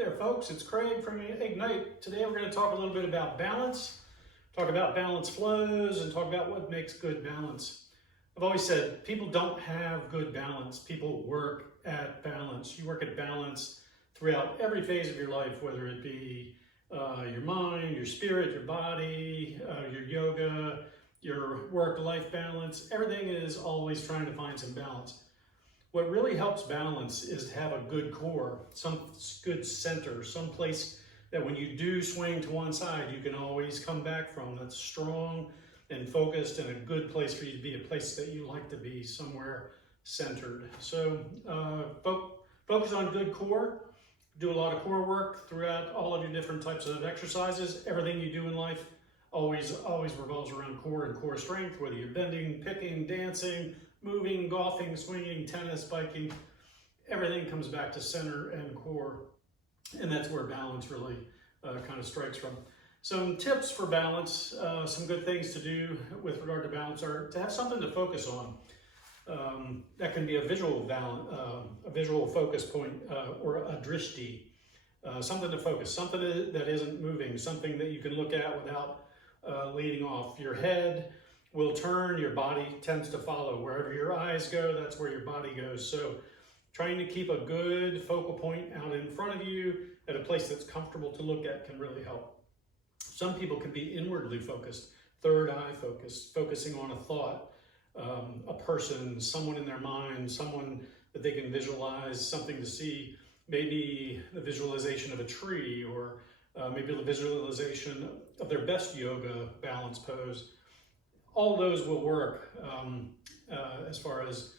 there, folks. It's Craig from Ignite. Today we're going to talk a little bit about balance, talk about balance flows, and talk about what makes good balance. I've always said people don't have good balance. People work at balance. You work at balance throughout every phase of your life, whether it be your mind, your spirit, your body, your yoga, your work-life balance. Everything is always trying to find some balance. What really helps balance is to have a good core, some good center, some place that when you do swing to one side, you can always come back from, that's strong and focused and a good place for you to be, a place that you like to be, somewhere centered. So focus on good core, do a lot of core work throughout all of your different types of exercises. Everything you do in life always revolves around core and core strength, whether you're bending, picking, dancing, moving, golfing, swinging, tennis, biking. Everything comes back to center and core, and that's where balance really kind of strikes from. Some tips for balance, some good things to do with regard to balance are to have something to focus on. That can be a visual balance, a visual focus point, or a drishti, something to focus, something that isn't moving, something that you can look at without leading off. Your head will turn, your body tends to follow. Wherever your eyes go, that's where your body goes. So trying to keep a good focal point out in front of you at a place that's comfortable to look at can really help. Some people can be inwardly focused, third eye focused, focusing on a thought, a person, someone in their mind, someone that they can visualize, something to see, maybe the visualization of a tree, or maybe the visualization of their best yoga balance pose. All those will work as far as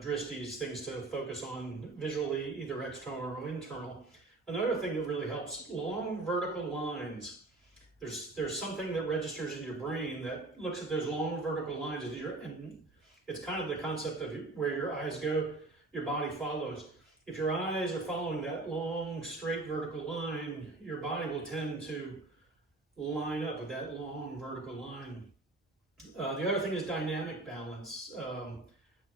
drishtis, things to focus on visually, either external or internal. Another thing that really helps, long vertical lines. There's something that registers in your brain that looks at those long vertical lines, and it's kind of the concept of where your eyes go, your body follows. If your eyes are following that long, straight vertical line, your body will tend to line up with that long vertical line. The other thing is dynamic balance.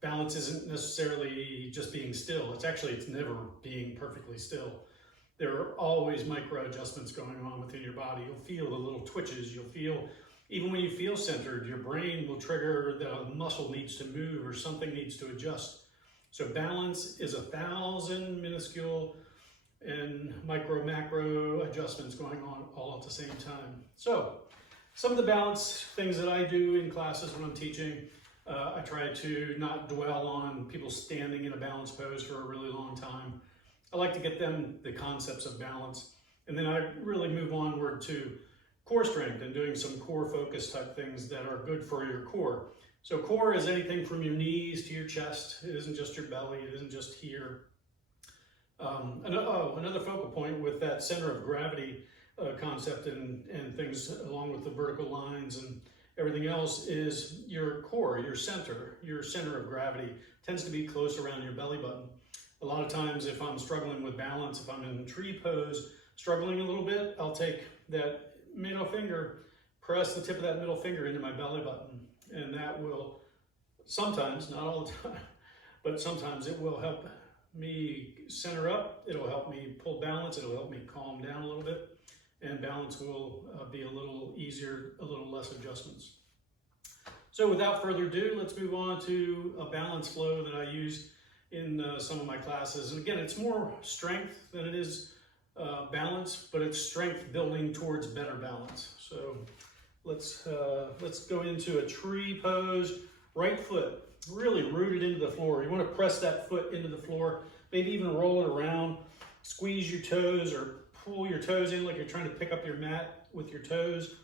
Balance isn't necessarily just being still. It's never being perfectly still. There are always micro adjustments going on within your body. You'll feel the little twitches. You'll feel, even when you feel centered, your brain will trigger the muscle needs to move or something needs to adjust. So balance is 1,000 minuscule and micro, macro adjustments going on all at the same time. So some of the balance things that I do in classes when I'm teaching, I try to not dwell on people standing in a balance pose for a really long time. I like to get them the concepts of balance. And then I really move onward to core strength and doing some core focus type things that are good for your core. So core is anything from your knees to your chest. It isn't just your belly, it isn't just here. Another focal point with that center of gravity concept and things along with the vertical lines and everything else is your core, your center of gravity tends to be close around your belly button. A lot of times if I'm struggling with balance, if I'm in tree pose, struggling a little bit, I'll take that middle finger, press the tip of that middle finger into my belly button, and that will sometimes, not all the time, but sometimes it will help me center up, it'll help me pull balance, it'll help me calm down a little bit, and balance will be a little easier, a little less adjustments. So without further ado, let's move on to a balance flow that I use in some of my classes. And again, it's more strength than it is balance, but it's strength building towards better balance. So let's go into a tree pose. Right foot really rooted into the floor. You want to press that foot into the floor, maybe even roll it around, squeeze your toes or pull your toes in like you're trying to pick up your mat with your toes,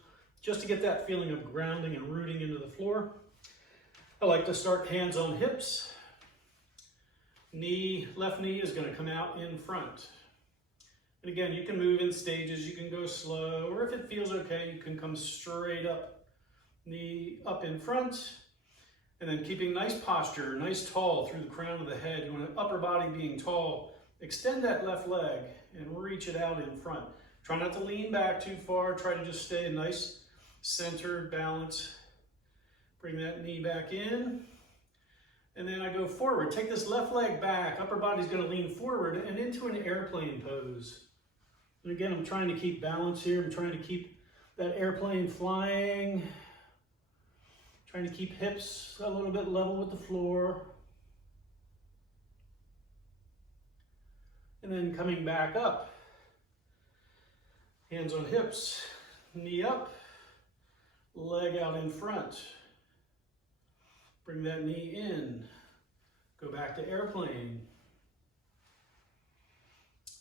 just to get that feeling of grounding and rooting into the floor. I like to start hands on hips. Left knee is going to come out in front. And again, you can move in stages, you can go slow, or if it feels okay, you can come straight up. Knee up in front, and then keeping nice posture, nice tall through the crown of the head. You want an upper body being tall. Extend that left leg and reach it out in front. Try not to lean back too far. Try to just stay nice, centered balance. Bring that knee back in. And then I go forward. Take this left leg back. Upper body's going to lean forward and into an airplane pose. And again, I'm trying to keep balance here. I'm trying to keep that airplane flying. Trying to keep hips a little bit level with the floor. And then coming back up. Hands on hips, knee up, leg out in front. Bring that knee in. Go back to airplane.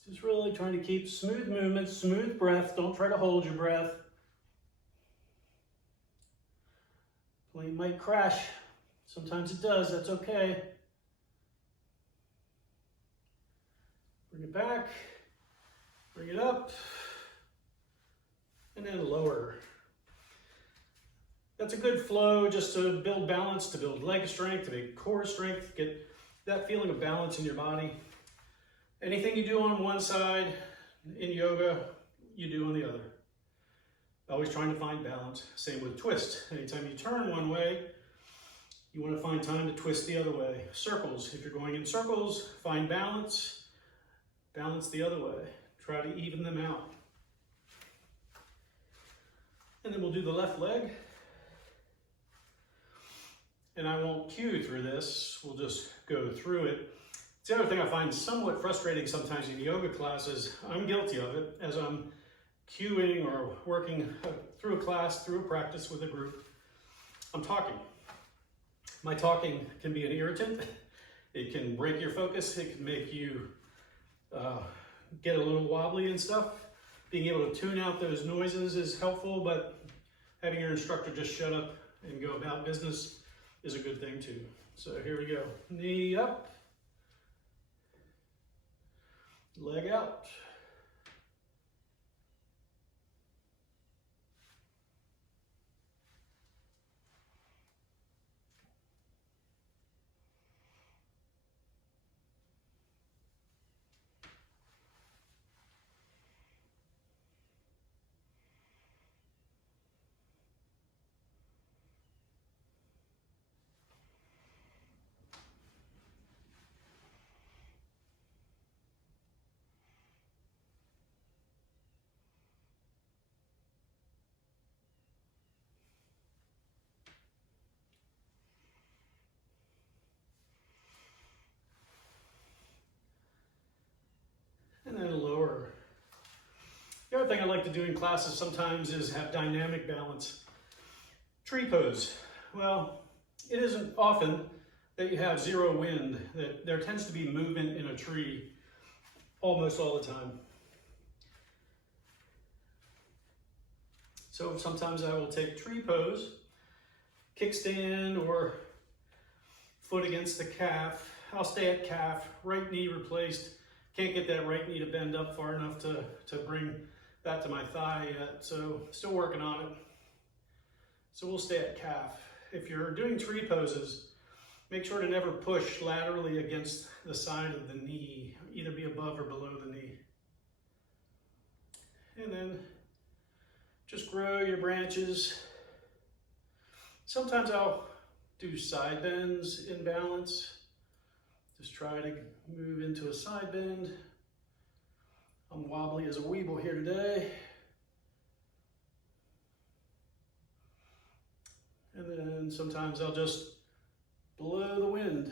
Just really trying to keep smooth movement, smooth breath. Don't try to hold your breath. Plane might crash. Sometimes it does, that's okay. Bring it back, bring it up, and then lower. That's a good flow just to build balance, to build leg strength, to make core strength, get that feeling of balance in your body. Anything you do on one side in yoga, you do on the other. Always trying to find balance. Same with twist. Anytime you turn one way, you want to find time to twist the other way. Circles. If you're going in circles, find balance. Balance the other way. Try to even them out. And then we'll do the left leg. And I won't cue through this. We'll just go through it. It's the other thing I find somewhat frustrating sometimes in yoga classes. I'm guilty of it as I'm cueing or working through a class, through a practice with a group. I'm talking. My talking can be an irritant. It can break your focus. It can make you get a little wobbly and stuff. Being able to tune out those noises is helpful, but having your instructor just shut up and go about business is a good thing too. So here we go. Knee up. Leg out. And then lower. The other thing I like to do in classes sometimes is have dynamic balance. Tree pose. Well, it isn't often that you have zero wind, that there tends to be movement in a tree almost all the time. So sometimes I will take tree pose, kickstand or foot against the calf. I'll stay at calf, right knee replaced. Can't get that right knee to bend up far enough to bring that to my thigh yet, so still working on it. So we'll stay at calf. If you're doing tree poses, make sure to never push laterally against the side of the knee, either be above or below the knee. And then just grow your branches. Sometimes I'll do side bends in balance. Just try to move into a side bend. I'm wobbly as a weeble here today. And then sometimes I'll just blow the wind.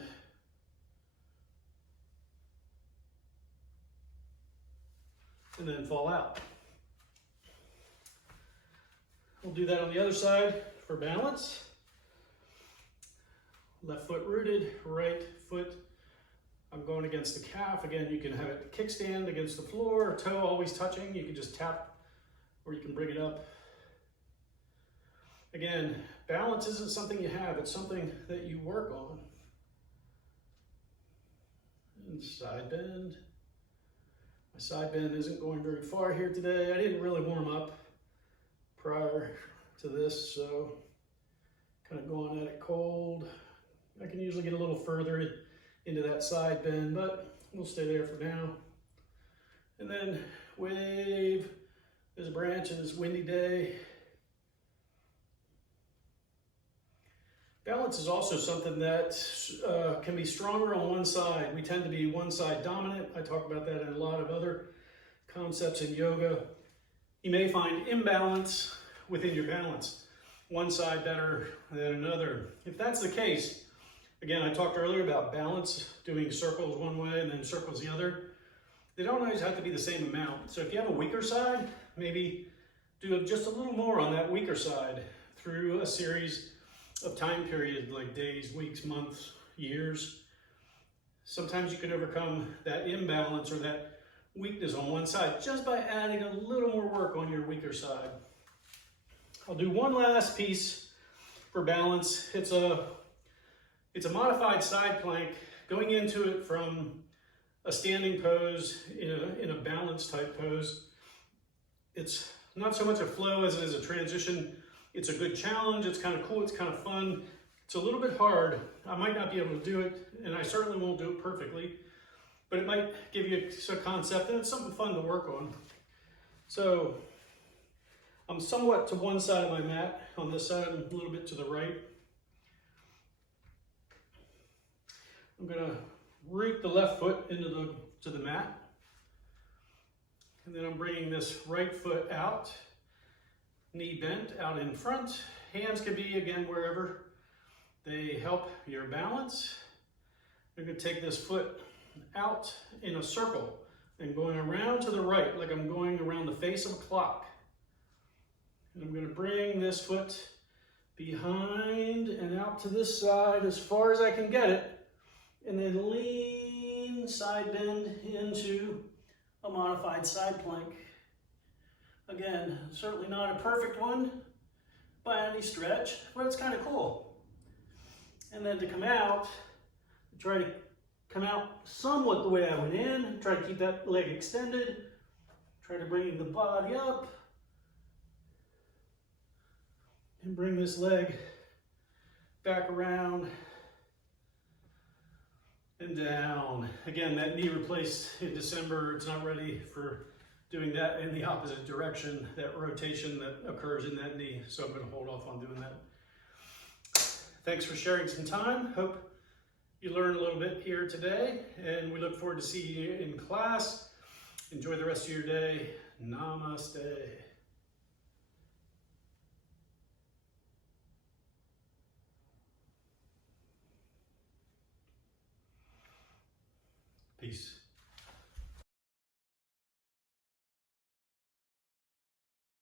And then fall out. We'll do that on the other side for balance. Left foot rooted, right foot. I'm going against the calf. Again, you can have it kickstand against the floor, toe always touching. You can just tap or you can bring it up. Again, balance isn't something you have, it's something that you work on. And side bend. My side bend isn't going very far here today. I didn't really warm up prior to this, so kind of going at it cold. I can usually get a little further into that side bend, but we'll stay there for now. And then wave. There's a branch in this windy day. Balance is also something that can be stronger on one side. We tend to be one side dominant. I talk about that in a lot of other concepts in yoga, you may find imbalance within your balance. One side better than another. If that's the case, again, I talked earlier about balance, doing circles one way and then circles the other. They don't always have to be the same amount. So if you have a weaker side, maybe do just a little more on that weaker side through a series of time periods like days, weeks, months, years. Sometimes you can overcome that imbalance or that weakness on one side just by adding a little more work on your weaker side. I'll do one last piece for balance. It's a modified side plank, going into it from a standing pose in a balance type pose. It's not so much a flow as it is a transition. It's a good challenge. It's kind of cool. It's kind of fun. It's a little bit hard. I might not be able to do it, and I certainly won't do it perfectly, but it might give you a concept, and it's something fun to work on. So I'm somewhat to one side of my mat. On this side, I'm a little bit to the right. I'm gonna root the left foot into the mat. And then I'm bringing this right foot out, knee bent out in front. Hands can be, again, wherever they help your balance. I'm gonna take this foot out in a circle and going around to the right, like I'm going around the face of a clock. And I'm gonna bring this foot behind and out to this side as far as I can get it, and then lean side bend into a modified side plank. Again, certainly not a perfect one by any stretch, but it's kind of cool. And then to come out, try to come out somewhat the way I went in, try to keep that leg extended, try to bring the body up, and bring this leg back around and down. Again, that knee replaced in December. It's not ready for doing that in the opposite direction, that rotation that occurs in that knee. So I'm going to hold off on doing that. Thanks for sharing some time. Hope you learned a little bit here today, and we look forward to seeing you in class. Enjoy the rest of your day. Namaste. Peace.